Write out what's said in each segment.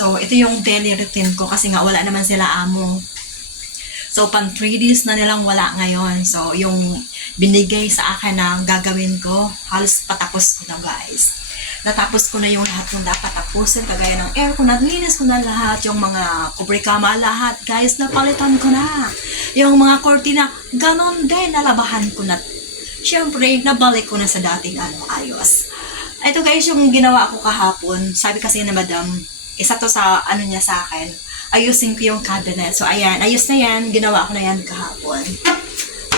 So, ito yung daily routine ko kasi nga wala naman sila amo. So, pang 3 days na nilang wala ngayon. So, yung binigay sa akin na gagawin ko, halos patapos ko na guys. Natapos ko na yung lahat ng dapat tapusin, kagaya ng aircon, naglinis ko na lahat, yung mga kubrikama, lahat guys, napalitan ko na. Yung mga kortina, ganon din, nalabahan ko na. Siyempre, nabalik ko na sa dating ano, ayos. Ito guys, yung ginawa ko kahapon, sabi kasi na madam, isa to sa ano niya sa akin, ayusin ko yung cabinet. So, ayan, ayos na yan, ginawa ko na yan kahapon.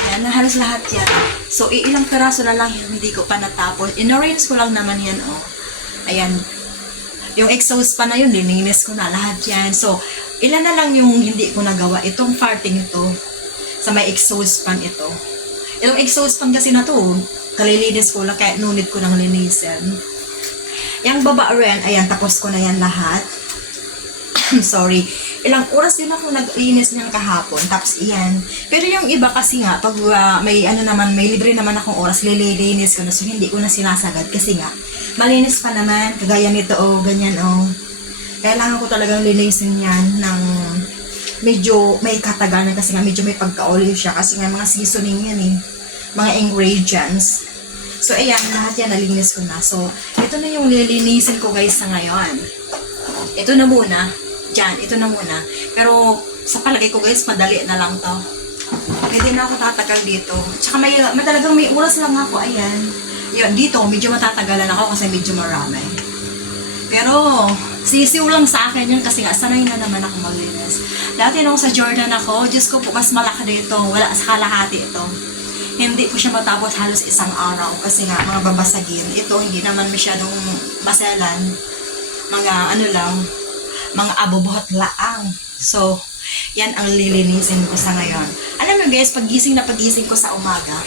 Ayan, halos lahat yan. So, iilang peraso na lang hindi ko pa natapos. In-arrange ko lang naman yan, oh. Ayan. Yung exhaust pa na yun, lininis ko na lahat yan. So, ilan na lang yung hindi ko nagawa. Itong farting ito, sa may exhaust pan ito. Itong exhaust pan kasi na to, kalilinis ko lang, kaya nunit ko ng linisin. Yung baba rin, ayan, tapos ko na yan lahat. Sorry. Ilang oras din ako nag-inis niyan kahapon. Tapos iyan. Pero yung iba kasi nga, pag uh, may ano naman, may libre naman akong oras, lililinis ko na. So, hindi ko na sinasagad. Kasi nga, malinis pa naman. Kagaya nito, oh, ganyan, oh. Kailangan ko talagang linisin yan ng medyo may katagalan kasi nga medyo may pagka-olive siya kasi nga mga seasoning yan eh. Mga ingredients. So, ayan, lahat yan nalinis ko na. So, ito na yung lilinisin ko guys sa ngayon. Ito na muna. Diyan, ito na muna. Pero, sa palagay ko guys, madali na lang to. Hindi na ako tatagal dito. Tsaka may, talagang may oras lang ako, ayan. Yun, dito, medyo matatagalan ako kasi medyo marami. Pero, sisiw lang sa akin yun kasi nga, sanay na naman ako maglinis. Dati nung sa Jordan ako, Diyos ko po, mas malaki dito. Wala sa kalahati ito hindi ko siya matapos halos isang araw kasi nga mga babasagin. Ito hindi naman masyadong maselan. Mga ano lang, mga abubuhat laang. So, yan ang lilinisin ko sa ngayon. Alam mo guys, pagising na pagising ko sa umaga,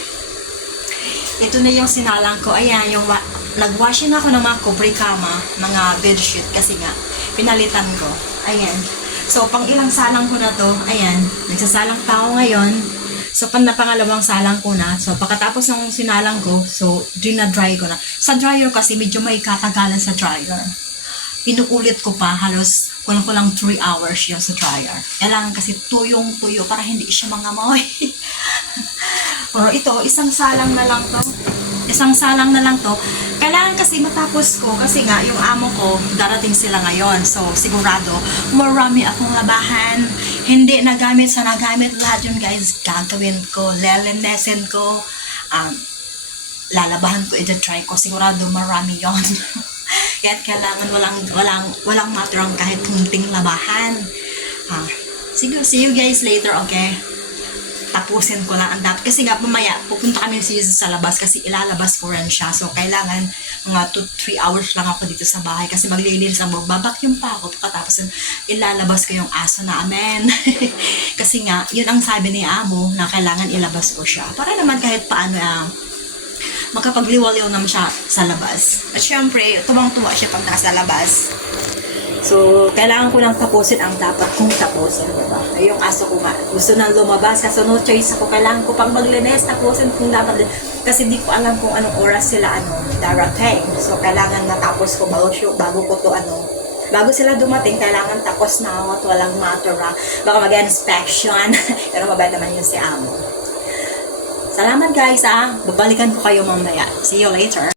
ito na yung sinalang ko. Ayan, yung wa- nagwashing ako ng mga kubrikama, mga bedsheet kasi nga, pinalitan ko. Ayan. So, pang ilang salang ko na to, ayan, nagsasalang tao ngayon, So, pan na pangalawang salang ko na. So, pagkatapos ng sinalang ko, so, dry ko na. Sa dryer kasi, medyo may katagalan sa dryer. Inuulit ko pa, halos, kulang ko lang 3 hours yun sa dryer. Kailangan kasi tuyong-tuyo para hindi siya mangamoy. Pero ito, isang salang na lang to. Isang salang na lang to. Kailangan kasi matapos ko kasi nga yung amo ko darating sila ngayon. So sigurado marami akong labahan. Hindi nagamit sa nagamit lahat yun guys. Gagawin ko, lelenesin ko. Um, lalabahan ko, i-try ko. Sigurado marami yon. Kaya kailangan walang, walang, walang matrang kahit kunting labahan. Ah, sige, see you guys later, okay? Tapusin ko lang ang dapat. Kasi nga, mamaya, pupunta kami sa sa labas kasi ilalabas ko rin siya. So, kailangan mga 2-3 hours lang ako dito sa bahay kasi maglilinis ako. Babakyum pa ako. Pagkatapos, ilalabas ko yung aso namin. kasi nga, yun ang sabi ni Amo na kailangan ilabas ko siya. Para naman kahit paano, ah, makapagliwaliw naman siya sa labas. At syempre, tumang-tuwa siya pag nasa labas. So, kailangan ko lang tapusin ang dapat kong tapusin, diba? Ay, yung aso ko nga, gusto nang lumabas, kasi no choice ako, kailangan ko pang maglinis, tapusin kung dapat, kasi di ko alam kung anong oras sila, ano, darating. So, kailangan natapos ko bago, bago ko to, ano, bago sila dumating, kailangan tapos na ako at walang matura. Baka mag-inspection, pero mabait naman yun si Amo. Salamat guys, ah. Babalikan ko kayo mamaya. See you later.